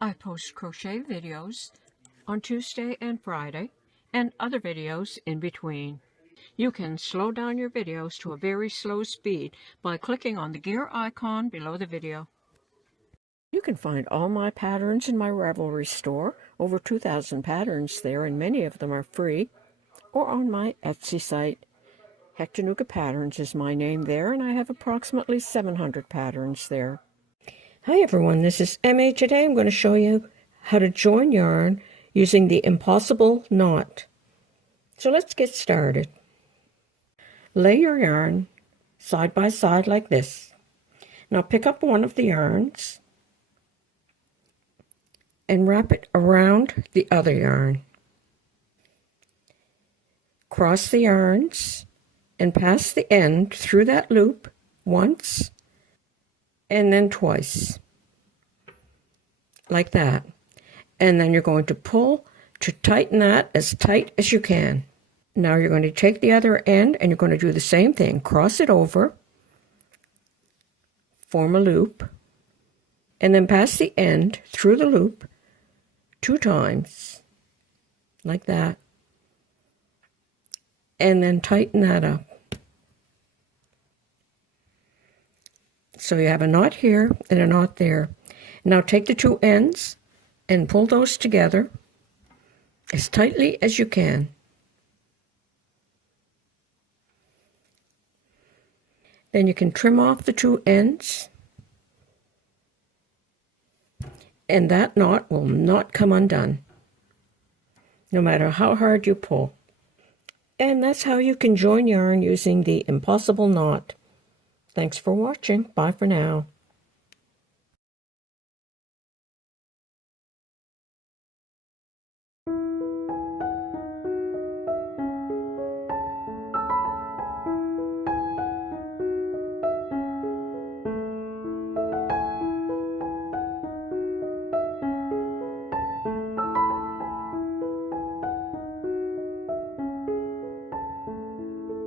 I post crochet videos on Tuesday and Friday, and other videos in between. You can slow down your videos to a very slow speed by clicking on the gear icon below the video. You can find all my patterns in my Ravelry store, over 2,000 patterns there, and many of them are free, or on my Etsy site. HectaFavorites is my name there, and I have approximately 700 patterns there. Hi everyone, this is Emmy. Today I'm going to show you how to join yarn using the impossible knot. So let's get started. Lay your yarn side by side like this. Now pick up one of the yarns and wrap it around the other yarn. Cross the yarns and pass the end through that loop once and then twice, like that. And then you're going to pull to tighten that as tight as you can. Now you're going to take the other end and you're going to do the same thing. Cross it over, form a loop, and then pass the end through the loop 2 times, like that. And then tighten that up. So you have a knot here and a knot there. Now take the 2 ends and pull those together as tightly as you can. Then you can trim off the 2 ends, and that knot will not come undone, no matter how hard you pull. And that's how you can join yarn using the impossible knot. Thanks for watching. Bye for now.